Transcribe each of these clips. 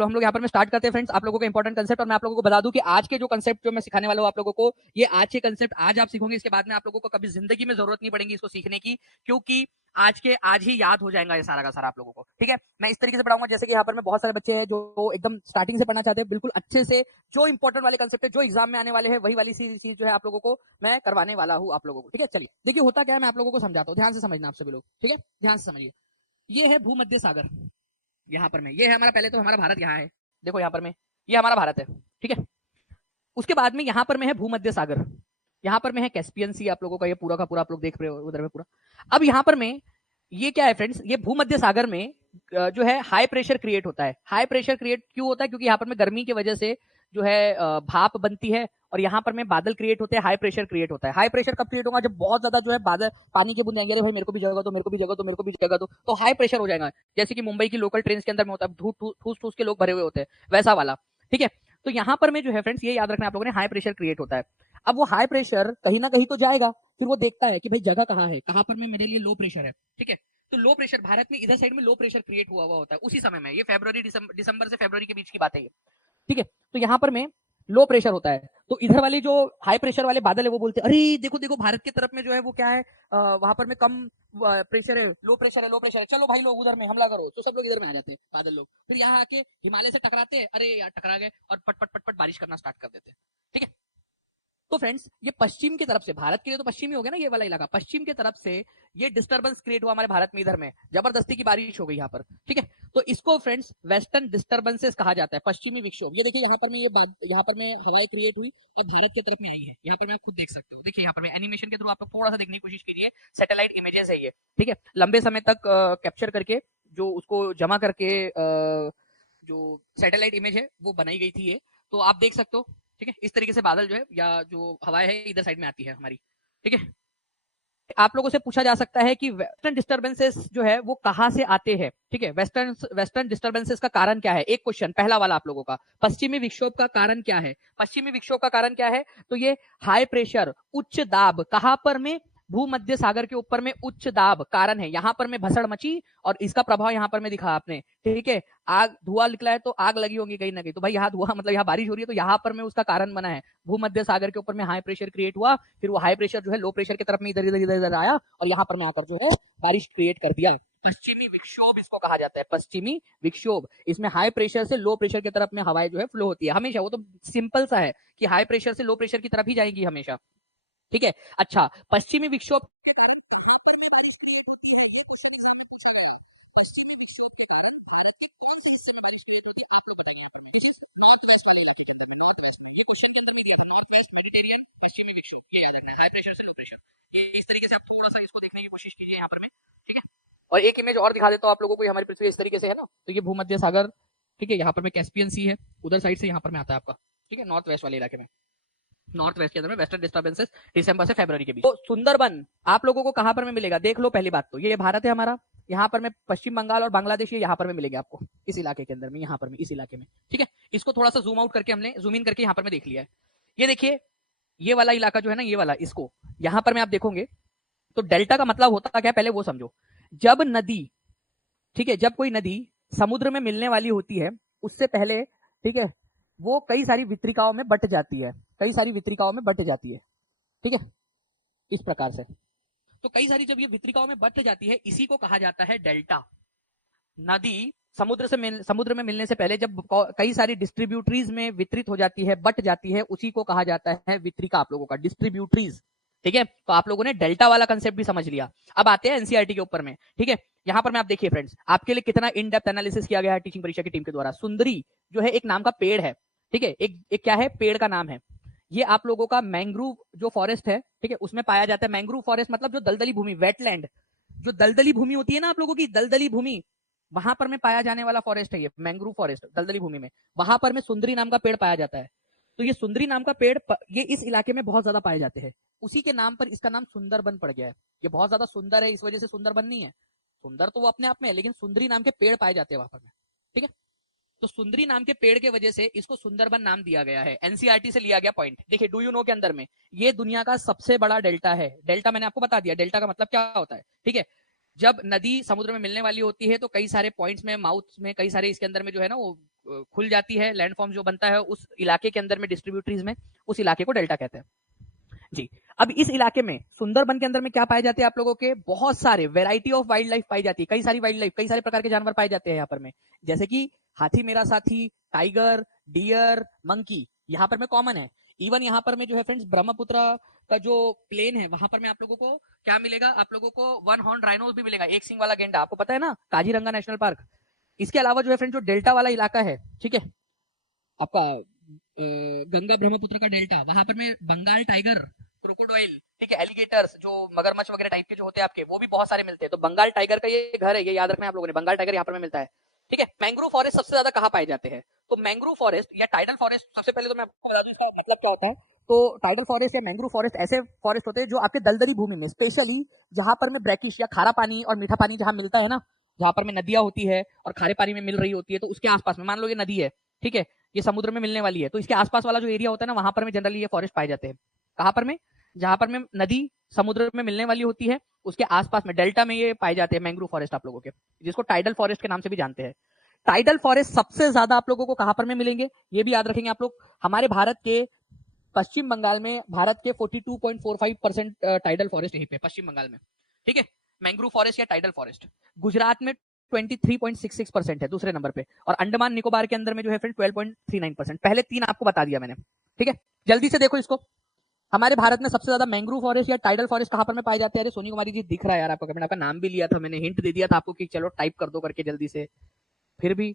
तो हम लोग यहाँ पर मैं स्टार्ट करते हैं फ्रेंड्स, आप लोगों का इंपॉर्टेंट कंसेप्ट। और मैं आप लोगों को बता दूं कि आज के जो कंसेप्ट जो मैं सिखाने वाला हूँ आप लोगों को, ये आज के कंसेप्ट आज आप सीखोगे, इसके बाद में आप लोगों को कभी जिंदगी में जरूरत नहीं पड़ेगी इसको सीखने की, क्योंकि आज के आज ही याद हो जाएगा ये सारा का सारा आप लोगों को। ठीक है, मैं इस तरीके से पढ़ाऊंगा जैसे कि यहाँ पर मैं बहुत सारे बच्चे हैं जो एकदम स्टार्टिंग से पढ़ना चाहते हैं, बिल्कुल अच्छे से, जो इंपॉर्टेंट वाले कंसेप्ट है जो एग्जाम में आने वाले हैं वही वाली चीज जो है आप लोगों को मैं करवाने वाला हूँ आप लोगों को। ठीक है, चलिए देखिए होता क्या है, मैं आप लोगों को समझाता हूँ, ध्यान से समझना आप सभी लोग। ठीक है, ध्यान से समझिए। ये है भूमध्य सागर, यहाँ पर में ये है हमारा, पहले तो हमारा भारत यहाँ है, देखो यहाँ पर में ये हमारा भारत है। ठीक है, उसके बाद में यहाँ पर में है भूमध्य सागर, यहाँ पर में है कैस्पियन सी, आप लोगों का ये पूरा का पूरा आप लोग देख रहे हो उधर में पूरा। अब यहाँ पर में ये क्या है फ्रेंड्स, ये भूमध्य सागर में जो है हाई प्रेशर क्रिएट होता है। हाई प्रेशर क्रिएट क्यों होता है, क्योंकि यहाँ पर में गर्मी की वजह से जो है भाप बनती है और यहाँ पर में बादल क्रिएट होते हैं, हाई प्रेशर क्रिएट होता है। हाई प्रेशर कब क्रिएट होगा, जब बहुत ज्यादा जो है बादल पानी के बूंद आएंगे, अरे भाई मेरे को भी जगह दो, मेरे को भी जगह दो, मेरे को भी जगह दो, तो हाई प्रेशर हो जाएगा। जैसे कि मुंबई की लोकल ट्रेन के अंदर में होता है, ठूस ठूस के लोग भरे हुए होते हैं, वैसा वाला। ठीक है, तो यहाँ पर में जो है फ्रेंड्स ये याद रखना आप लोगों ने, हाई प्रेशर क्रिएट होता है। अब वो हाई प्रेशर कहीं ना कहीं तो जाएगा, फिर वो देखता है कि भाई जगह कहाँ है, कहाँ पर में मेरे लिए लो प्रेशर है। ठीक है, तो लो प्रेशर भारत में इधर साइड में लो प्रेशर क्रिएट हुआ होता है उसी समय में, ये फरवरी दिसंबर से फरवरी के बीच की बात है ये। ठीक है, तो यहाँ पर में लो प्रेशर होता है, तो इधर वाले जो हाई प्रेशर वाले बादल है वो बोलते हैं अरे देखो देखो भारत की तरफ में जो है वो क्या है, वहां पर में कम प्रेशर है, लो प्रेशर है, लो प्रेशर है, चलो भाई लोग उधर में हमला करो, तो सब लोग इधर में आ जाते हैं बादल लोग, फिर यहाँ आके हिमालय से टकराते हैं, अरे यार टकरा गए, और पट पट पट पट बारिश करना स्टार्ट कर देते हैं। ठीक है, तो फ्रेंड्स ये पश्चिम की तरफ से, भारत के लिए तो पश्चिमी हो गया ना ये वाला इलाका, पश्चिम की तरफ से ये डिस्टर्बेंस क्रिएट हुआ हमारे भारत में, इधर में जबरदस्ती की बारिश हो गई यहाँ पर। ठीक है, तो इसको फ्रेंड्स वेस्टर्न डिस्टर्बेंसेस कहा जाता है, पश्चिमी विक्षोभ। ये देखिए यहाँ पर में यहाँ पर में हवाएं क्रिएट हुई और भारत की तरफ में आई है, यहाँ पर मैं खुद देख सकते हो, देखिए यहाँ पर मैं एनिमेशन के थ्रू आपको थोड़ा सा देखने की कोशिश कीजिए, सैटेलाइट इमेजेस है ये। ठीक है, लंबे समय तक कैप्चर करके जो उसको जमा करके जो सैटेलाइट इमेज है वो बनाई गई थी ये, तो आप देख सकते हो। ठीक है, इस तरीके से बादल जो है या जो हवाएं है इधर साइड में आती है हमारी। ठीक है, आप लोगों से पूछा जा सकता है कि वेस्टर्न डिस्टर्बेंसेस जो है वो कहां से आते हैं। ठीक है, वेस्टर्न डिस्टर्बेंसेस का कारण क्या है, एक क्वेश्चन पहला वाला आप लोगों का, पश्चिमी विक्षोभ का कारण क्या है, पश्चिमी विक्षोभ का कारण क्या है, तो ये हाई प्रेशर उच्च दाब, कहां पर में, भूमध्य सागर के ऊपर में उच्च दाब कारण है, यहां पर में भसड़ मची और इसका प्रभाव यहां पर में दिखा आपने। ठीक है, आग धुआं निकला है तो आग लगी होगी कहीं ना कहीं, तो भाई यहाँ धुआं मतलब यहाँ बारिश हो रही है तो यहाँ पर में उसका कारण बना है, भूमध्य सागर के ऊपर में हाई प्रेशर क्रिएट हुआ, फिर वो हाई प्रेशर जो है लो प्रेशर की तरफ में इधर इधर इधर इधर आया और यहाँ पर में आकर जो है बारिश क्रिएट कर दिया। पश्चिमी विक्षोभ इसको कहा जाता है, पश्चिमी विक्षोभ। इसमें हाई प्रेशर से लो प्रेशर की तरफ में हवाएं जो है फ्लो होती है हमेशा, वो तो सिंपल सा है कि हाई प्रेशर से लो प्रेशर की तरफ ही जाएगी हमेशा। ठीक है, अच्छा पश्चिमी विक्षोभ और एक इमेज और दिखा देता हूँ आप लोगों को, हमारी पृथ्वी इस तरीके से है ना, तो ये भूमध्य सागर। ठीक है, यहाँ पर में कैस्पियन सी है, उधर साइड से यहाँ पर में आता है आपका। ठीक है, नॉर्थ वेस्ट वाले इलाके में, नॉर्थ वेस्ट के अंदर में वेस्टर्न डिस्टर्बेंसेस दिसंबर से फरवरी के बीच। तो सुंदरबन आप लोगों को कहां पर में मिलेगा, देख लो, पहली बात तो ये भारत है हमारा, यहाँ पर में पश्चिम बंगाल और बांग्लादेश ये यहाँ पर में मिलेंगे आपको, इस इलाके के अंदर में, यहाँ पर में इस इलाके में। ठीक है, इसको थोड़ा सा जूम आउट करके हमने जूम इन करके यहाँ पर में देख लिया है। ये देखिए ये वाला इलाका जो है ना, ये वाला, इसको यहाँ पर में आप देखोगे तो डेल्टा का मतलब होता क्या है पहले वो समझो। जब नदी, ठीक है, जब कोई नदी समुद्र में मिलने वाली होती है उससे पहले, ठीक है, वो कई सारी वितरिकाओं में बट जाती है, कई सारी वितरिकाओं में बट जाती है। ठीक है, इस प्रकार से, तो कई सारी जब ये वितरिकाओं में बट जाती है इसी को कहा जाता है डेल्टा। नदी समुद्र में मिलने से पहले जब कई सारी डिस्ट्रीब्यूटरीज में वितरित हो जाती है, बट जाती है, उसी को कहा जाता है वितरिका आप लोगों का, डिस्ट्रीब्यूटरीज। ठीक है, तो आप लोगों ने डेल्टा वाला कंसेप्ट भी समझ लिया। अब आते हैं एनसीईआरटी के ऊपर में। ठीक है, यहां पर मैं आप देखिए फ्रेंड्स, आपके लिए कितना इन डेप्थ एनालिसिस किया गया है टीचिंग परीक्षा की टीम के द्वारा। सुंदरी जो है एक नाम का पेड़ है। ठीक है, एक क्या है, पेड़ का नाम है। ये आप लोगों का मैंग्रोव जो फॉरेस्ट है, ठीक है, उसमें पाया जाता है। मैंग्रोव फॉरेस्ट मतलब जो दलदली भूमि, वेटलैंड, जो दलदली भूमि होती है ना आप लोगों की, दलदली भूमि, वहां पर में पाया जाने वाला फॉरेस्ट है ये मैंग्रोव फॉरेस्ट, दलदली भूमि में, वहां पर में सुंदरी नाम का पेड़ पाया जाता है। तो ये सुंदरी नाम का पेड़ ये इस इलाके में बहुत ज्यादा पाए जाते हैं, उसी के नाम पर इसका नाम सुंदरबन पड़ गया है। ये बहुत ज्यादा सुंदर है इस वजह से सुंदरबन नहीं है, सुंदर तो वो अपने आप में है, लेकिन सुंदरी नाम के पेड़ पाए जाते हैं वहां पर में। ठीक है, तो सुंदरी नाम के पेड़ के वजह से इसको सुंदरबन नाम दिया गया है, एनसीईआरटी से लिया गया पॉइंट। देखिए डू यू नो के अंदर में ये दुनिया का सबसे बड़ा डेल्टा है। डेल्टा मैंने आपको बता दिया, डेल्टा का मतलब क्या होता है। ठीक है, जब नदी समुद्र में मिलने वाली होती है तो कई सारे पॉइंट्स में, माउथ में, कई सारे इसके अंदर में जो है ना वो खुल जाती है, लैंडफॉर्म जो बनता है उस इलाके के अंदर में, डिस्ट्रीब्यूटरीज में, उस इलाके को डेल्टा कहते हैं जी। अब इस इलाके में सुंदरबन के अंदर में क्या पाए जाते हैं आप लोगों के, बहुत सारे वेराइटी ऑफ वाइल्ड लाइफ पाई जाती है, कई सारी वाइल्ड लाइफ, कई सारे प्रकार के जानवर पाए जाते हैं यहाँ पर में, जैसे कि हाथी मेरा साथी, टाइगर, डियर, मंकी यहाँ पर में कॉमन है। इवन यहाँ पर में जो है फ्रेंड्स ब्रह्मपुत्र का जो प्लेन है वहां पर में आप लोगों को क्या मिलेगा, आप लोगों को वन हॉर्न राइनोस भी मिलेगा, एक सिंग वाला गेंडा, आपको पता है ना, काजीरंगा नेशनल पार्क। इसके अलावा जो है फ्रेंड जो डेल्टा वाला इलाका है, ठीक है, आपका गंगा ब्रह्मपुत्र का डेल्टा, वहां पर में बंगाल टाइगर, क्रोकोडाइल, ठीक है, एलिगेटर्स जो मगरमच्छ वगैरह टाइप के जो होते हैं आपके, वो भी बहुत सारे मिलते हैं। तो बंगाल टाइगर का ये घर है, ये याद रखना है आप लोगों ने, बंगाल टाइगर यहाँ पर में मिलता है। ठीक है, मैंग्रोव फॉरेस्ट सबसे ज्यादा कहाँ पाए जाते हैं, तो मैंग्रोव फॉरेस्ट या टाइडल फॉरेस्ट, सबसे पहले तो मैं आपको बता दूं इसका मतलब क्या होता है। तो टाइडल फॉरेस्ट या मैंग्रोव फॉरेस्ट ऐसे फॉरेस्ट होते हैं जो आपके दलदली भूमि में, स्पेशली जहां पर में ब्रैकिश या खारा पानी और मीठा पानी जहां मिलता है ना, जहां पर में नदियां होती है और खारे पानी में मिल रही होती है, तो उसके आसपास में, मान लो ये नदी है, ठीक है, ये समुद्र में मिलने वाली है, तो इसके आसपास वाला जो एरिया होता है ना, वहां पर में जनरली ये फॉरेस्ट पाए जाते हैं। कहां पर में, जहां पर में नदी समुद्र में मिलने वाली होती है, उसके आसपास में डेल्टा में ये पाए जाते हैं मैंग्रोव फॉरेस्ट आप लोगों के, जिसको टाइडल फॉरेस्ट के नाम से भी जानते हैं। टाइडल फॉरेस्ट सबसे ज्यादा आप लोगों को कहां पर में मिलेंगे, ये भी याद रखेंगे आप लोग, हमारे भारत के पश्चिम बंगाल में, भारत के 42.45% टाइडल फॉरेस्ट यहीं पे पश्चिम बंगाल में, ठीक है, मैंग्रोव फॉरेस्ट या टाइडल फॉरेस्ट। गुजरात में 23.66% है दूसरे नंबर पे, और अंडमान निकोबार के अंदर में जो है फ्रेंड 12.39%। पहले तीन आपको बता दिया मैंने, ठीक है, जल्दी से देखो इसको, हमारे भारत में सबसे ज्यादा मैंग्रोव फॉरेस्ट या टाइडल फॉरेस्ट कहां पर में पाए जाते हैं। अरे सोनी कुमारी जी दिख रहा है यार आपका कमेंट, आपका नाम भी लिया था मैंने, हिंट दे दिया था आपको कि चलो टाइप कर दो करके जल्दी से, फिर भी।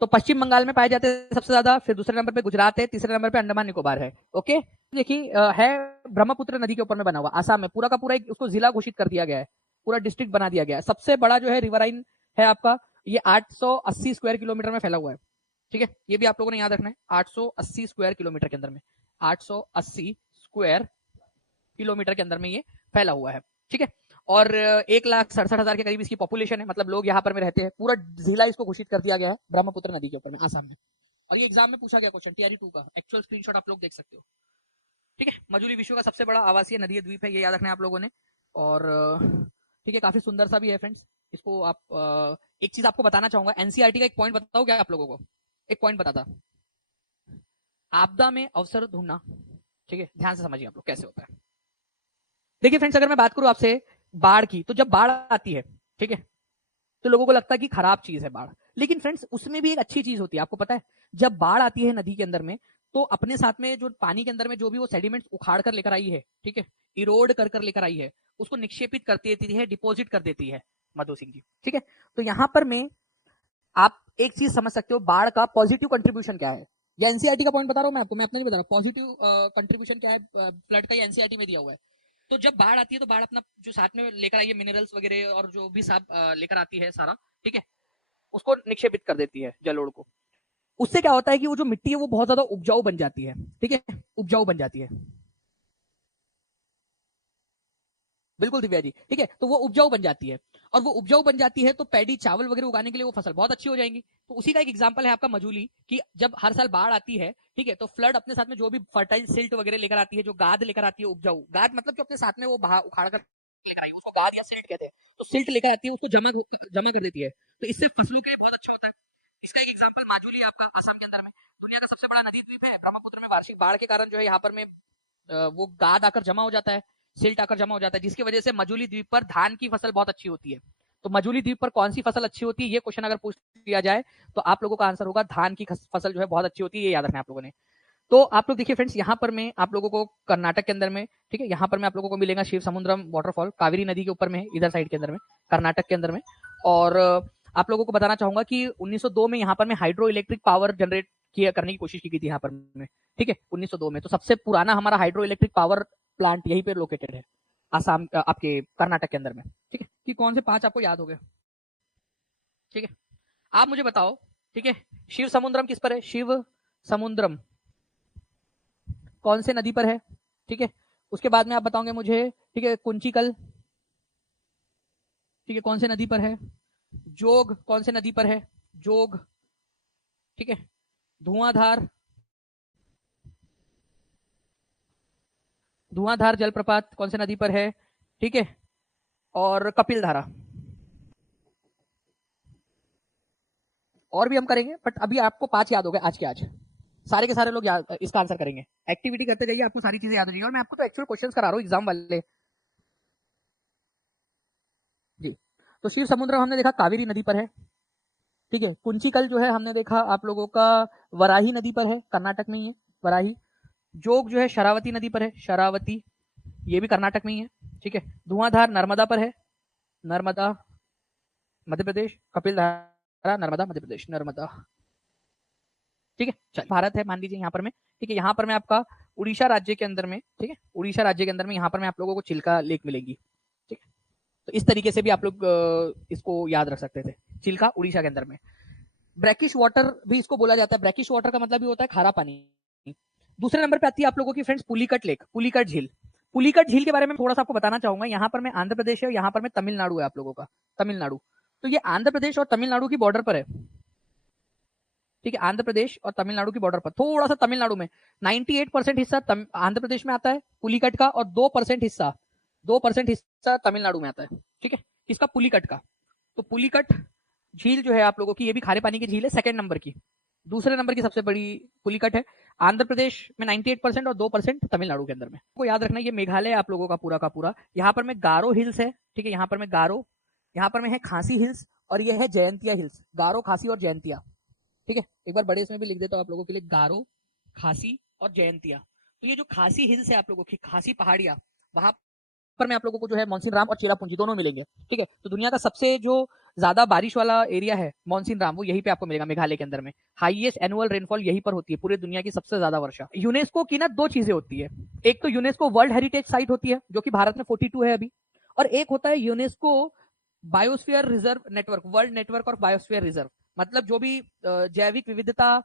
तो पश्चिम बंगाल में पाए जाते हैं सबसे ज्यादा, फिर दूसरे नंबर पे गुजरात है, तीसरे नंबर पे अंडमान निकोबार है। ओके, देखिए है ब्रह्मपुत्र नदी के ऊपर में बना हुआ, आसाम में पूरा का पूरा एक उसको जिला घोषित कर दिया गया है, पूरा डिस्ट्रिक्ट बना दिया गया है। सबसे बड़ा जो है रिवराइन है आपका, ये 880 स्क्वायर किलोमीटर में फैला हुआ है, ठीक है, ये भी आप लोगों ने याद रखना है, 880 स्क्वायर किलोमीटर के अंदर में, 880 स्क्वायर किलोमीटर के अंदर में ये फैला हुआ है, ठीक है, और 1,67,000 के करीब इसकी पॉपुलेशन है, मतलब लोग यहाँ पर में रहते हैं। पूरा जिला इसको घोषित कर दिया गया है ब्रह्मपुत्र नदी के ऊपर में, आसाम में। और ये एग्जाम में पूछा गया क्वेश्चन, टीआरई 2 का एक्चुअल स्क्रीनशॉट आप लोग देख सकते हो, ठीक है। मजुली विश्व का सबसे बड़ा आवासीय नदी द्वीप है, ये याद रखना है आप लोगों ने। और ठीक है, काफी सुंदर सा भी है फ्रेंड्स, इसको आप एक चीज आपको बताना चाहूंगा, एनसीईआरटी का एक पॉइंट बताओ क्या आप लोगों को, एक पॉइंट बताता, आपदा में अवसर ढूंढना, ठीक है, ध्यान से समझिए आप लोग कैसे होता है। देखिए फ्रेंड्स, अगर मैं बात करूं आपसे बाढ़ की, तो जब बाढ़ आती है, ठीक है, तो लोगों को लगता है कि खराब चीज है बाढ़, लेकिन फ्रेंड्स उसमें भी एक अच्छी चीज होती है, आपको पता है, जब बाढ़ आती है नदी के अंदर में, तो अपने साथ में जो पानी के अंदर में जो भी वो सेडिमेंट्स उखाड़ कर लेकर आई है, ठीक है, इरोड कर कर लेकर आई है, उसको निक्षेपित कर देती है, डिपॉजिट कर देती है मधु सिंह जी, ठीक है। तो यहां पर में आप एक चीज समझ सकते हो, बाढ़ का पॉजिटिव कंट्रीब्यूशन क्या है, या एनसीईआरटी का पॉइंट बता रहा हूं मैं आपको, मैं अपना नहीं बता रहा, पॉजिटिव कंट्रीब्यूशन क्या है फ्लड का, एनसीईआरटी में दिया हुआ है। तो जब बाढ़ आती है तो बाढ़ अपना जो साथ में लेकर आई है मिनरल्स वगैरह और जो भी साफ लेकर आती है सारा, ठीक है, उसको निक्षेपित कर देती है जलोढ़ को। उससे क्या होता है कि वो जो मिट्टी है वो बहुत ज्यादा उपजाऊ बन जाती है, ठीक है, उपजाऊ बन जाती है, बिल्कुल दिव्या जी, ठीक है, तो वो उपजाऊ बन जाती है, और वो उपजाऊ बन जाती है तो पैडी चावल वगैरह उगाने के लिए वो फसल बहुत अच्छी हो जाएंगी। तो उसी का एक एग्जांपल है आपका मजूली, कि जब हर साल बाढ़ आती है, ठीक है, तो फ्लड अपने साथ में जो भी फर्टाइल सिल्ट वगैरह लेकर आती है, जो गाद लेकर आती है, उपजाऊ गाद मतलब जो अपने साथ में वो उखाड़ कर लेकर आई, उसको गाद या सिल्ट कहते हैं, तो सिल्ट लेकर आती है, उसको जमा कर देती है, तो इससे फसलों के लिए बहुत अच्छा होता है। इसका एक एग्जाम्पल माजुली आपका असम के अंदर में, दुनिया का सबसे बड़ा नदी द्वीप है, ब्रह्मपुत्र में वार्षिक बाढ़ के कारण जो है यहाँ पर में वो गाद आकर जमा हो जाता है, सिल्ट आकर जमा हो जाता है, जिसकी वजह से मजूली द्वीप पर धान की फसल बहुत अच्छी होती है। तो मजूली द्वीप पर कौन सी फसल अच्छी होती है, ये क्वेश्चन अगर पूछ लिया जाए तो आप लोगों का आंसर होगा धान की फसल जो है बहुत अच्छी होती है, ये याद रखना है आप लोगों ने। तो आप लोग देखिए फ्रेंड्स, यहाँ पर मैं आप लोगों को कर्नाटक के अंदर में, ठीक है, यहाँ पर मैं आप लोगों को मिलेगा शिव समुद्रम वाटरफॉल, कावेरी नदी के ऊपर में, इधर साइड के अंदर में, कर्नाटक के अंदर में। और आप लोगों को बताना चाहूंगा कि 1902 में यहाँ पर में हाइड्रो इलेक्ट्रिक पावर जनरेट किया करने की कोशिश की गई थी यहाँ पर में, ठीक है, 1902 में। तो सबसे पुराना हमारा हाइड्रो इलेक्ट्रिक पावर प्लांट यहीं पे लोकेटेड है, आसाम आपके कर्नाटक के अंदर में, ठीक है, कि कौन से पांच आपको याद हो गए, ठीक है। आप मुझे बताओ, ठीक है, शिव समुद्रम किस पर है, शिव समुद्रम कौन से नदी पर है, ठीक है, उसके बाद में आप बताओगे मुझे, ठीक है, कुंचिकल, ठीक है, कौन से नदी पर है, जोग कौन से नदी पर है, जोग, ठीक है, धुआंधार, धुआंधार जलप्रपात कौन से नदी पर है, ठीक है, और कपिल धारा। और भी हम करेंगे, बट अभी आपको 5 याद हो गए आज के आज। सारे के सारे लोग इसका आंसर करेंगे। एक्टिविटी करते जाइए, आपको सारी चीजें याद हो जाएंगी। और मैं आपको तो एक्चुअल क्वेश्चंस करा रहा हूँ एग्जाम वाले जी। तो शिव समुद्रम हमने देखा कावेरी नदी पर है, ठीक है। कुंचिकल जो है हमने देखा आप लोगों का वराही नदी पर है, कर्नाटक में ही है वराही। जोग जो है शरावती नदी पर है, शरावती, ये भी कर्नाटक में ही है, ठीक है। धुआंधार नर्मदा पर है, नर्मदा मध्य प्रदेश। कपिल धारा नर्मदा मध्य प्रदेश, नर्मदा, ठीक है। चल भारत है मान लीजिए यहाँ पर में, ठीक है। यहाँ पर में आपका उड़ीसा राज्य के अंदर में, ठीक है, उड़ीसा राज्य के अंदर में यहाँ पर में आप लोगों को चिल्का लेक मिलेगी, ठीक है। तो इस तरीके से भी आप लोग इसको याद रख सकते थे, चिल्का उड़ीसा के अंदर में। ब्रैकिश वाटर भी इसको बोला जाता है, ब्रैकिश वाटर का मतलब भी होता है खारा पानी। दूसरे नंबर पे आती है आप लोगों की फ्रेंड्स पुलिकट लेक, पुलिकट झील। पुलिकट झील के बारे में थोड़ा सा आपको बताना चाहूंगा। यहाँ पर में आंध्र प्रदेश है, यहाँ पर में तमिलनाडु है आप लोगों का, तमिलनाडु। तो ये आंध्र प्रदेश और तमिलनाडु की बॉर्डर पर है, ठीक है। आंध्र प्रदेश और तमिलनाडु की बॉर्डर पर थोड़ा सा तमिलनाडु में 98% हिस्सा आंध्र प्रदेश में आता है पुलिकट का, और 2% हिस्सा तमिलनाडु में आता है, ठीक है। इसका पुलिकट का। तो पुलिकट झील जो है आप लोगों की, ये भी खारे पानी की झील है, सेकंड नंबर की। दूसरे नंबर की सबसे बड़ी पुलिकट है, आंध्र प्रदेश में 98% और 2% तमिलनाडु के अंदर में। को याद रखना ये मेघालय आप लोगों का पूरा। यहाँ पर में गारो हिल्स है, ठीक है। यहाँ पर में गारो, यहाँ पर में है खासी हिल्स, और ये है जयंतिया हिल्स। गारो, खासी और जयंतिया, ठीक है। एक बार बड़े इसमें भी लिख देता हूँ आप लोगों के लिए, गारो, खासी और जयंतिया। तो ये जो खासी हिल्स है आप लोगों की, खासी पहाड़ियां, वहां पर में आप लोगों को जो है मानसीन राम और चेरापूंजी दोनों मिलेंगे, ठीक है। तो दुनिया का सबसे जो ज्यादा बारिश वाला एरिया है मानसीन राम, वो यहीं पे आपको मिलेगा, मेघालय के अंदर में। हाईएस्ट एनुअल रेनफॉल यहीं पर होती है, पूरे दुनिया की सबसे ज्यादा वर्षा। यूनेस्को की ना 2 चीजें होती है, एक तो यूनेस्को वर्ल्ड हेरिटेज साइट होती है जो कि भारत में 42 है अभी, और एक होता है UNESCO biosphere reserve network, world network of biosphere reserve. मतलब जो भी जैविक विविधता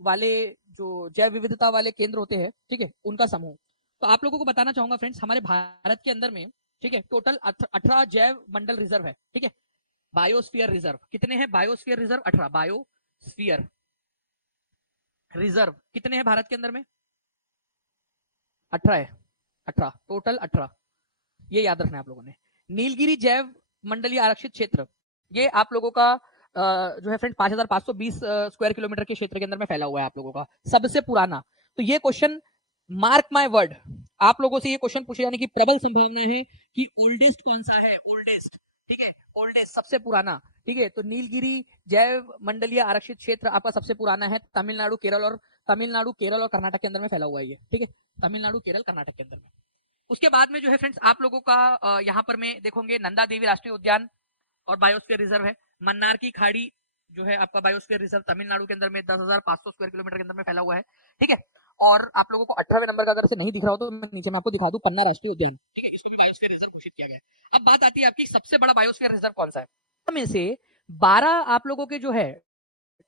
वाले, जो जैव विविधता वाले केंद्र होते हैं, ठीक है, उनका समूह। तो आप लोगों को बताना चाहूंगा फ्रेंड्स, हमारे भारत के अंदर में, ठीक है, टोटल 18 जैव मंडल रिजर्व है, ठीक है। बायोस्फीयर रिजर्व कितने हैं? बायोस्फीयर रिजर्व 18, बायोस्फीयर रिजर्व कितने हैं भारत के अंदर में? 18 है, 18 टोटल, 18। ये याद रखना है आप लोगों ने। नीलगिरी जैव मंडलीय आरक्षित क्षेत्र, ये आप लोगों का जो है फ्रेंड 5520 स्क्वायर किलोमीटर के क्षेत्र के अंदर में फैला हुआ है आप लोगों का, सबसे पुराना। तो ये क्वेश्चन, मार्क माय वर्ड, आप लोगों से ये क्वेश्चन पूछे जाने की प्रबल संभावना है कि ओल्डेस्ट कौन सा है, ओल्डेस्ट, ठीक है, ओल्डेस्ट सबसे पुराना, ठीक है। तो नीलगिरी जैव मंडलीय आरक्षित क्षेत्र आपका सबसे पुराना है, तमिलनाडु केरल और कर्नाटक के अंदर में फैला हुआ है ये, ठीक है। तमिलनाडु, केरल, कर्नाटक के अंदर में। उसके बाद में जो है फ्रेंड्स आप लोगों का यहाँ पर में देखोगे नंदा देवी राष्ट्रीय उद्यान और बायोस्फीयर रिजर्व है। मन्नार की खाड़ी जो है आपका बायोस्फीयर रिजर्व तमिलनाडु के अंदर में 10,500 स्क्वायर किलोमीटर के अंदर में फैला हुआ है, ठीक है। और आप लोगों को 18वें नंबर का अगर से नहीं दिख रहा हो तो मैं नीचे में आपको दिखा दूं, पन्ना राष्ट्रीय उद्यान, ठीक है, इसको भी बायोस्फीयर रिजर्व घोषित किया गया है। अब बात आती है आपकी सबसे बड़ा बायोस्फीयर रिजर्व कौन सा है। में से 12 आप लोगों के जो है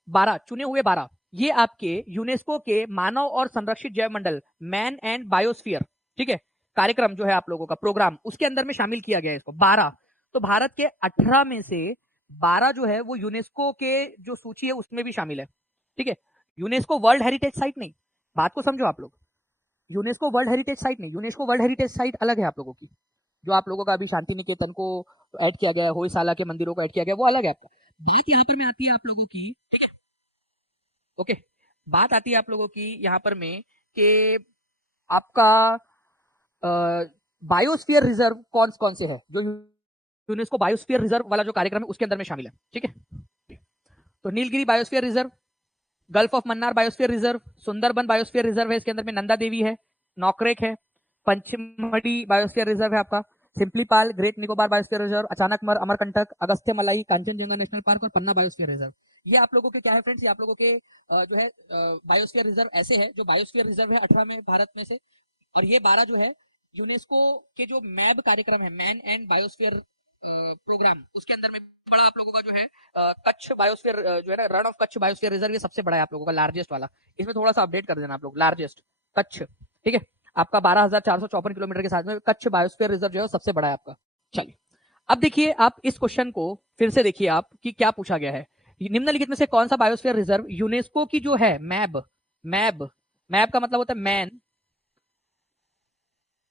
12 चुने हुए 12, ये आपके यूनेस्को के मानव और संरक्षित जैव मंडल, मैन एंड बायोस्फीयर, ठीक है, कार्यक्रम जो है आप लोगों का प्रोग्राम, उसके अंदर में शामिल किया गया है इसको 12। तो भारत के 18 में से 12 जो है वो यूनेस्को के जो सूची है उसमें भी शामिल है, ठीक है। यूनेस्को वर्ल्ड हेरिटेज साइट नहीं, बात को समझो आप लोग, यूनेस्को वर्ल्ड हेरिटेज साइट नहीं, यूनेस्को वर्ल्ड हेरिटेज साइट अलग है आप लोगों की। जो आप लोगों का अभी शांति निकेतन को ऐड किया गया है, होयसाला के मंदिरों को ऐड किया गया, वो अलग है आपका। बात यहाँ पर में आती है आप लोगों की, ओके, बात आती है आप लोगों की यहाँ पर में कि आपका बायोस्फीयर रिजर्व कौन कौन से है, जो यूनेस्को बायोस्फीयर रिजर्व वाला जो कार्यक्रम है उसके अंदर में शामिल है, ठीक है। तो Nilgiri biosphere reserve, gulf of Mannar biosphere reserve, Sundarban biosphere reserve है, इसके अंदर में नंदा देवी है, नौकरेक है, पंचमढ़ी बायोस्फीयर रिजर्व है आपका, Simlipal, great Nicobar biosphere reserve, Achanakmar, Amarkantak, Agastya Malai, Kanchenjunga national park और पन्ना बायोस्फीयर रिजर्व। ये आप लोगों के क्या है फ्रेंड्स, ये आप लोगों के जो है बायोस्फीयर रिजर्व ऐसे है, जो बायोस्फीयर रिजर्व है 18 में भारत में से। और ये 12 जो है यूनेस्को के जो मैब कार्यक्रम है, मैन एंड बायोस्फीयर प्रोग्राम, उसके अंदर में बड़ा आप लोगों का जो है कच्छ बायोस्फीयर जो है ना, रण ऑफ कच्छ बायोस्फीयर रिजर्व, ये सबसे बड़ा है आप लोगों का, लार्जेस्ट वाला। इसमें थोड़ा सा अपडेट कर देना आप लोग, लार्जेस्ट कच्छ, ठीक है, आपका 12,454 किलोमीटर के साथ में कच्छ बायोस्फीयर रिजर्व जो है सबसे बड़ा है आपका। चलिए अब देखिए आप इस क्वेश्चन को फिर से देखिए आप कि क्या पूछा गया है। निम्नलिखित में से कौन सा बायोस्फीयर रिजर्व यूनेस्को की जो है मैब, मैब का मतलब होता है मैन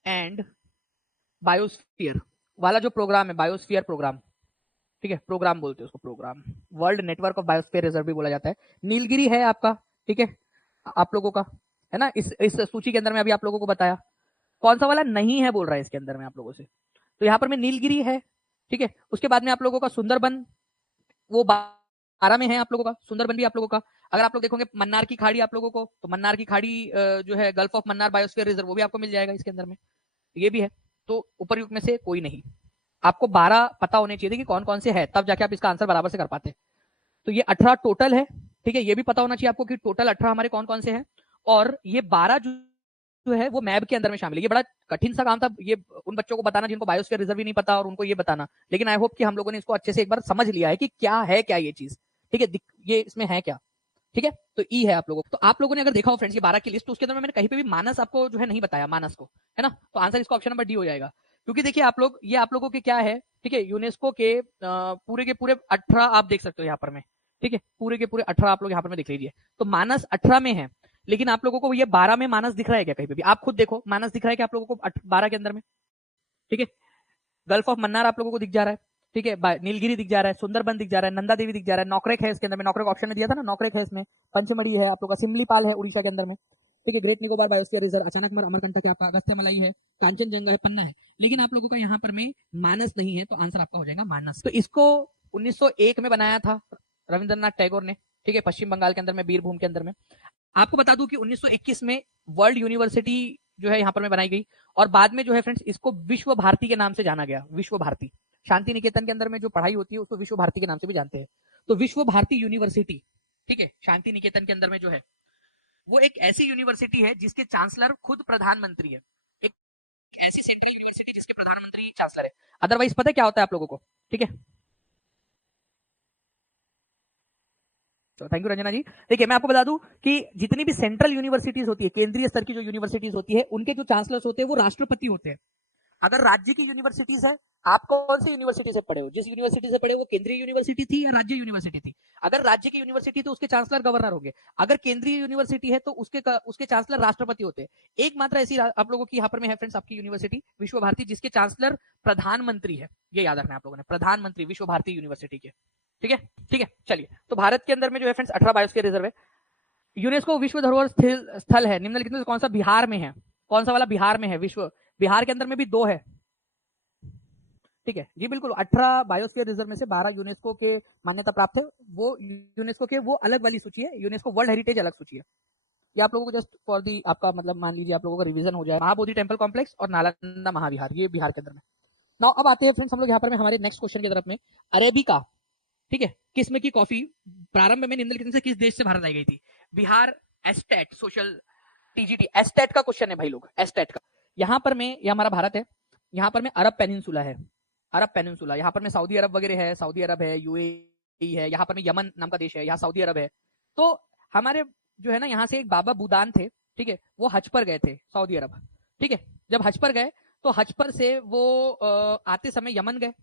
एंड बायोस्फीयर वाला जो प्रोग्राम है, बायोस्फीयर प्रोग्राम, ठीक है, प्रोग्राम बोलते हैं उसको, programme. World network of biosphere reserve भी बोला जाता है। नीलगिरी है आपका, ठीक है, आप लोगों का है ना, इस सूची के अंदर में अभी आप लोगों को बताया। कौन सा वाला नहीं है बोल रहा है इसके अंदर में आप लोगों से, तो यहाँ पर में नीलगिरी है, ठीक है। उसके बाद में आप लोगों का सुंदरबन, वो 12 में है आप लोगों का, सुंदरबन भी आप लोगों का। अगर आप लोग देखोगे मन्नार की खाड़ी आप लोगों को, तो मन्नार की खाड़ी जो है gulf of Mannar biosphere reserve, वो भी आपको मिल जाएगा इसके अंदर में, ये भी है। तो उपरयुक्त में से कोई नहीं। आपको 12 पता होने चाहिए कि कौन कौन से है, तब जाके आप इसका आंसर बराबर से कर पाते। तो ये 18 टोटल है, ठीक है, ये भी पता होना चाहिए आपको कि टोटल 18 हमारे कौन कौन से हैं। और ये 12 जो है वो मैब के अंदर में शामिल है। ये बड़ा कठिन सा काम था ये उन बच्चों को बताना जिनको बायोस्फीयर रिजर्व ही नहीं पता, और उनको ये बताना। लेकिन आई होप कि हम लोगों ने इसको अच्छे से एक बार समझ लिया है कि क्या है, क्या ये चीज, ठीक है, ये इसमें है क्या, ठीक है। तो ई है आप लोगों को। तो आप लोगों ने अगर देखा हो फ्रेंड्स ये 12 की लिस्ट, तो उसके अंदर मैंने कहीं पे भी मानस आपको जो है नहीं बताया, मानस को, है ना। तो आंसर इसका ऑप्शन नंबर डी हो जाएगा। क्योंकि देखिए आप लोग, ये आप लोगों के क्या है, ठीक है, यूनेस्को के पूरे 18 आप देख सकते हो यहाँ पर में, ठीक है, पूरे के पूरे 18 आप लोग यहाँ पर में देख लीजिए। तो मानस 18 में है, लेकिन आप लोगों को ये 12 में मानस दिख रहा है क्या कहीं पे भी? आप खुद देखो, मानस दिख रहा है क्या आप लोगों को 12 के अंदर में? ठीक है, गल्फ ऑफ मन्नार आप लोगों को दिख जा रहा है, ठीक है, नीलगिरी दिख जा रहा है, सुंदरबन दिख जा रहा है, नंदा देवी दिख जा रहा है, नौकरेक है इसके अंदर में, नौकरेक ऑप्शन में दिया था ना, नौकरेक है इसमें, पंचमढ़ी है आप लोग का, सिमलीपाल है उड़ीसा के अंदर में, ठीक है, great Nicobar biosphere reserve, Achanakmar Amarkantak है आपका, अगस्त्यमलाई है, कांचनजंगा है, पन्ना है। लेकिन आप लोगों का यहाँ पर में मानस नहीं है, तो आंसर आपका हो जाएगा मानस। तो इसको 1901 में बनाया था रविंद्रनाथ टैगोर ने, ठीक है, पश्चिम बंगाल के अंदर में, बीरभूम के अंदर में। आपको बता दूं कि 1921 में वर्ल्ड यूनिवर्सिटी जो है यहाँ पर में बनाई गई, और बाद में जो है फ्रेंड्स इसको विश्व भारती के नाम से जाना गया। विश्व भारती, शांति निकेतन के अंदर में जो पढ़ाई होती है उसको विश्व भारती के नाम से भी जानते हैं। तो विश्व भारती यूनिवर्सिटी, ठीक है, शांति निकेतन के अंदर में जो है, वो एक ऐसी यूनिवर्सिटी है जिसके चांसलर खुद प्रधानमंत्री है। एक ऐसी सेंट्रल यूनिवर्सिटी जिसके प्रधानमंत्री चांसलर है। अदरवाइज पता है क्या होता है आप लोगों को, ठीक है। तो थैंक यू रंजना जी। देखिए मैं आपको बता दूं कि जितनी भी सेंट्रल यूनिवर्सिटीज होती है, केंद्रीय स्तर की जो यूनिवर्सिटीज होती है, उनके जो चांसलर्स होते हैं वो राष्ट्रपति होते हैं। अगर राज्य की यूनिवर्सिटीज है, आप कौन सी यूनिवर्सिटी से पढ़े हो, जिस यूनिवर्सिटी से पढ़े वो केंद्रीय यूनिवर्सिटी थी या राज्य यूनिवर्सिटी थी? अगर राज्य की यूनिवर्सिटी तो उसके चांसलर गवर्नर होंगे। अगर केंद्रीय यूनिवर्सिटी है तो उसके चांसलर राष्ट्रपति होते हैं। एकमात्र ऐसी आप लोगों की यहाँ पर में है फ्रेंड्स आपकी यूनिवर्सिटी विश्व भारती, जिसके चांसलर प्रधानमंत्री है। ये याद रखना है आप लोगों ने, प्रधानमंत्री विश्व भारती यूनिवर्सिटी के, ठीक है। ठीक है, चलिए, तो भारत के अंदर में जो है फ्रेंड्स 18 बायोस्फीयर रिजर्व है। यूनेस्को विश्व धरोहर स्थल है निम्नलिखित में कौन सा बिहार में है? कौन सा वाला बिहार में है? विश्व बिहार के अंदर में भी 2 है, ठीक है जी, बिल्कुल। 18 बायोस्फीयर रिजर्व में से 12 यूनेस्को के मान्यता प्राप्त है। वो यूनेस्को के वो अलग वाली सूची है, यूनेस्को वर्ल्ड हेरिटेज अलग सूची है। ये आप लोगों को जस्ट फॉर दी आपका मतलब मान लीजिए आप लोगों का रिवीजन हो जाए। महाबोधि टेम्पल कॉम्प्लेक्स और नालंदा महाविहार, ये बिहार के अंदर में। नाउ अब आते हैं फ्रेंड्स हम लोग यहाँ पर में हमारे नेक्स्ट क्वेश्चन की तरफ में। अरेबिका, ठीक है, किस्म की कॉफी प्रारंभ में निम्नलिखित से किस देश से भारत लाई गई थी? Bihar, estate, social, TGT. Estate का क्वेश्चन है भाई लोग, एस्टेट का। यहाँ पर में ये हमारा भारत है, यहाँ पर में अरब पेनिनसुला है, अरब पेनिनसुला। यहाँ पर में सऊदी अरब वगैरह है, सऊदी अरब है, यूएई है, यहाँ पर में यमन नाम का देश है, यहाँ सऊदी अरब है। तो हमारे जो है ना यहाँ से एक बाबा बुदान थे, ठीक है, वो हज पर गए थे सऊदी अरब, ठीक है। जब हज पर गए तो हज पर से वो आते समय यमन गए।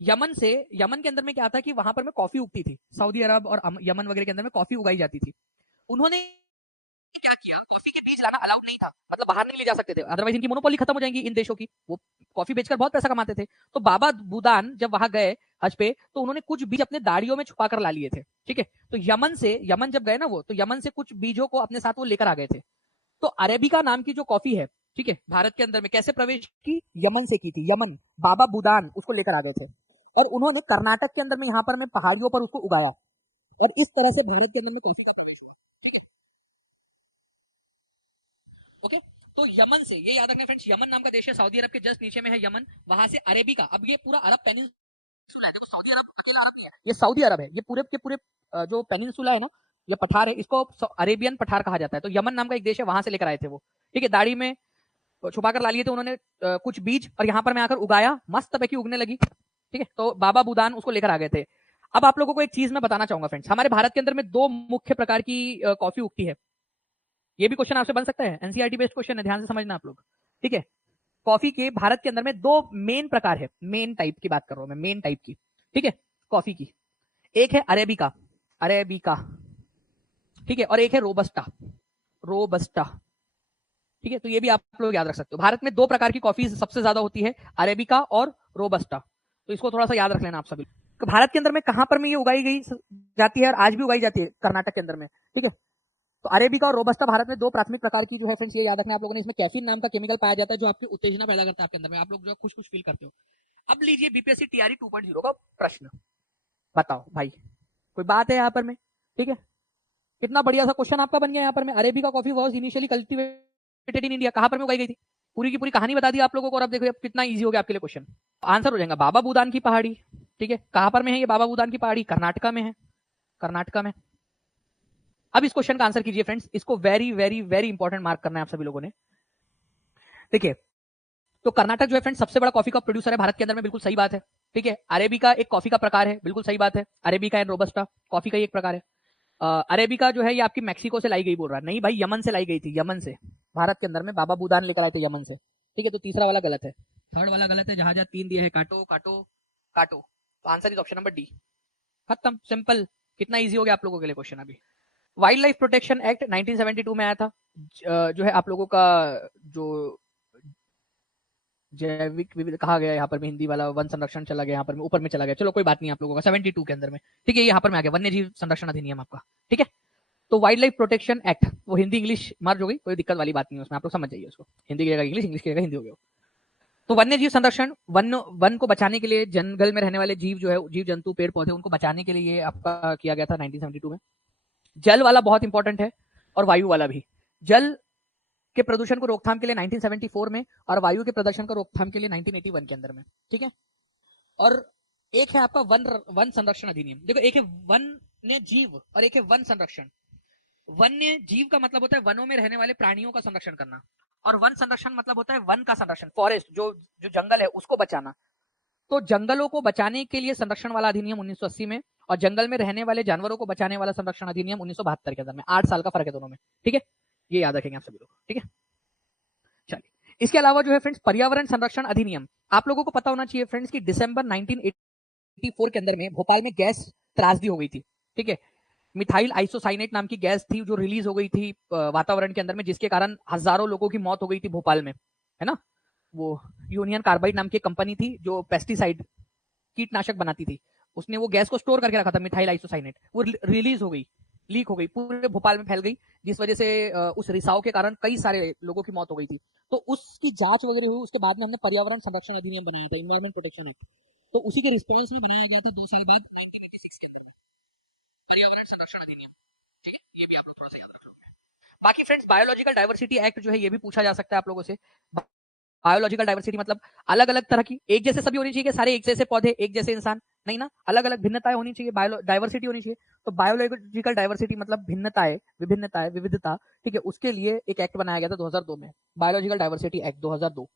यमन से, यमन के अंदर में क्या था कि वहां पर में कॉफी उगती थी, सऊदी अरब और यमन वगैरह के अंदर में कॉफी उगाई जाती थी। उन्होंने क्या किया, कॉफी के बीज लाना अलाउड नहीं था, मतलब बाहर नहीं ले जा सकते थे, अदरवाइज इनकी मोनोपोली खत्म हो जाएंगी इन देशों की। वो कॉफी बेचकर बहुत पैसा कमाते थे। तो बाबा बुदान जब वहां गए हज पे, तो उन्होंने कुछ बीज अपने दाढ़ियों में छुपा कर ला लिए थे, ठीक है। तो यमन जब गए ना वो, तो यमन से कुछ बीजों को अपने साथ वो लेकर आ गए थे। तो अरेबिका नाम की जो कॉफी है, ठीक है, भारत के अंदर में कैसे प्रवेश की? यमन से की थी, यमन। बाबा बुदान उसको लेकर आ गए थे, और उन्होंने कर्नाटक के अंदर में यहाँ पर में पहाड़ियों पर उसको उगाया, और इस तरह से भारत के अंदर में कॉफी का प्रवेश हुआ, ठीक है। ओके, तो यमन से, ये याद रखना फ्रेंड्स, यमन नाम का देश है, सऊदी अरब के जस्ट नीचे में है यमन, वहां से अरेबिका। अब ये पूरा अरब पेनिनसुला है, देखो सऊदी अरब अकेला अरब नहीं है, ये सऊदी अरब है, ये पूरे के पूरे जो पेनिनसुला है ना, ये पठार है, इसको अरेबियन पठार कहा जाता है। तो यमन नाम का एक देश है, वहां से लेकर आए थे वो, ठीक है, दाढ़ी में छुपा कर ला लिए थे उन्होंने कुछ बीज, और यहाँ पर मैं आकर उगाया, मस्त पैकी उगने लगी, ठीक है। तो बाबा बुदान उसको लेकर आ गए थे। अब आप लोगों को एक चीज मैं बताना चाहूंगा फ्रेंड्स, हमारे भारत के अंदर में 2 मुख्य प्रकार की कॉफी उगती है। ये भी क्वेश्चन आपसे बन सकता है, एनसीईआरटी बेस्ड क्वेश्चन है, ध्यान से समझना आप लोग, ठीक है। कॉफी के भारत के अंदर में 2 मेन प्रकार है, मेन टाइप की बात कर रहा हूं मैं, मेन टाइप की, ठीक है, कॉफी की। एक है अरेबिका, अरेबिका, ठीक है, और एक है रोबस्टा, रोबस्टा, ठीक है। तो ये भी आप लोग याद रख सकते हो। भारत में 2 प्रकार की कॉफी सबसे ज्यादा होती है, अरेबिका और रोबस्टा। तो इसको थोड़ा सा याद रख लेना आप सभी। भारत के अंदर में कहां पर में ये उगाई गई जाती है और आज भी उगाई जाती है कर्नाटक के अंदर में, ठीक है। तो अरेबिका और रोबस्टा भारत में 2 प्राथमिक प्रकार की जो है फ्रेंड्स, ये याद रखना आप लोगों ने। इसमें कैफीन नाम का केमिकल पाया जाता है जो आपकी उत्तेजना पैदा करता है आपके अंदर में, आप लोग जो खुश खुश फील करते हो। अब लीजिए बीपीएससी टीआरई 2.0 का प्रश्न, बताओ भाई कोई बात है यहाँ पर में, ठीक है। कितना बढ़िया सा क्वेश्चन आपका बन गया यहाँ पर में। Arabica coffee was initially cultivated in India, कहां पर में उगाई गई थी, पूरी की पूरी कहानी बता दी आप लोगों को। और अब देखो कितना इजी हो गया आपके लिए क्वेश्चन। आंसर हो जाएगा बाबा बुदान की पहाड़ी, ठीक है। कहां पर में है ये बाबा बुदान की पहाड़ी, कर्नाटका में है, कर्नाटका में। अब इस क्वेश्चन का आंसर कीजिए फ्रेंड्स, इसको very very very important mark करना है आप सभी लोगों ने। देखिए तो कर्नाटक जो है फ्रेंड्स सबसे बड़ा कॉफी का प्रोड्यूसर है भारत के अंदर में, बिल्कुल सही बात है, ठीक है। अरेबिका एक कॉफी का प्रकार है, बिल्कुल सही बात है। अरेबिका एंड रोबस्टा कॉफी का ही एक प्रकार है। अरेबिका जो है ये आपकी मैक्सिको से लाई गई बोल रहा है, नहीं भाई यमन से लाई गई थी, यमन से। भारत के अंदर में बाबा बुदान लेकर आए थे यमन से, ठीक है। तो तीसरा वाला गलत है, थर्ड वाला गलत है, जहां जहां 3 दिया है काटो काटो काटो। तो answer is option number D. खत्म, सिंपल, कितना इजी हो गया आप लोगों के लिए क्वेश्चन। अभी वाइल्ड लाइफ प्रोटेक्शन एक्ट 1972 में आया था, जो है आप लोगों का जो जैविक विविध कहा गया यहाँ पर में, हिंदी वाला वन संरक्षण चला गया यहाँ पर में, ऊपर में चला गया, चलो कोई बात नहीं आप लोगों का 72 के अंदर में, ठीक है। यहाँ पर में आ गया वन्य जीव संरक्षण अधिनियम आपका, ठीक है। तो वाइल्ड लाइफ प्रोटेक्शन एक्ट, वो हिंदी इंग्लिश मर्ज हो गई, कोई दिक्कत वाली बात नहीं है उसमें, आप लोग समझ जाइए उसको, हिंदी की जगह इंग्लिश, इंग्लिश की जगह हिंदी हो गया। तो वन्य जीव संरक्षण, वन को बचाने के लिए, जंगल में रहने वाले जीव जो है, जीव जंतु पेड़ पौधे, उनको बचाने के लिए ये आपका किया गया था 1972 में। जल वाला बहुत इंपॉर्टेंट है और वायु वाला भी। जल के प्रदूषण को रोकथाम के लिए 1974 में, और वायु के प्रदूषण को रोकथाम के लिए 1981 के अंदर में, ठीक है। और एक है आपका वन संरक्षण अधिनियम। देखो एक है वन्य जीव और एक है वन संरक्षण। वन्य जीव का मतलब होता है वनों में रहने वाले प्राणियों का संरक्षण करना, और वन संरक्षण मतलब होता है वन का संरक्षण, फॉरेस्ट, जो जो जंगल है उसको बचाना। तो जंगलों को बचाने के लिए संरक्षण वाला अधिनियम 1980 में, और जंगल में रहने वाले जानवरों को बचाने वाला संरक्षण अधिनियम 1972 के अंदर में। 8 साल का फर्क है दोनों में, ठीक है। ये याद रखेंगे आप सभी लोग, ठीक है। चलिए इसके अलावा जो है फ्रेंड्स पर्यावरण संरक्षण अधिनियम, आप लोगों को पता होना चाहिए फ्रेंड्स कि दिसंबर 1984 के अंदर में भोपाल में गैस त्रासदी हो गई थी, ठीक है। मिथाइल आइसोसाइनेट नाम की गैस थी जो रिलीज हो गई थी वातावरण के अंदर में, जिसके कारण हजारों लोगों की मौत हो गई थी भोपाल में, है ना। वो यूनियन कार्बाइड नाम की कंपनी थी जो पेस्टिसाइड, कीटनाशक बनाती थी, उसने वो गैस को स्टोर करके रखा था, मिथाइल आइसोसाइनेट, वो रिलीज हो गई, लीक हो गई, पूरे भोपाल में फैल गई, जिस वजह से उस रिसाव के कारण कई सारे लोगों की मौत हो गई थी। तो उसकी जांच वगैरह हुई, उसके बाद में हमने पर्यावरण संरक्षण अधिनियम बनाया था, इन्वायरमेंट प्रोटेक्शन एक्ट। तो उसी के रिस्पॉन्स में बनाया गया था 2 साल बाद 1986 के अंदर पर्यावरण संरक्षण अधिनियम, ठीक है। ये भी आप लोग थोड़ा सा याद रख लो। बाकी फ्रेंड्स बायोलॉजिकल डाइवर्सिटी एक्ट जो है ये भी पूछा जा सकता है आप लोगों से। बायोलॉजिकल डाइवर्सिटी मतलब अलग अलग तरह की, एक जैसे सभी होनी चाहिए कि सारे एक जैसे पौधे, एक जैसे इंसान, नहीं ना, अलग अलग भिन्नताएं होनी चाहिए, डाइवर्सिटी होनी चाहिए। तो बायोलॉजिकल डाइवर्सिटी मतलब भिन्नताएं, विभिन्नताएं, विविधता, ठीक है। उसके लिए एक एक्ट बनाया गया था 2002 में, बायोलॉजिकल डाइवर्सिटी एक्ट 2002,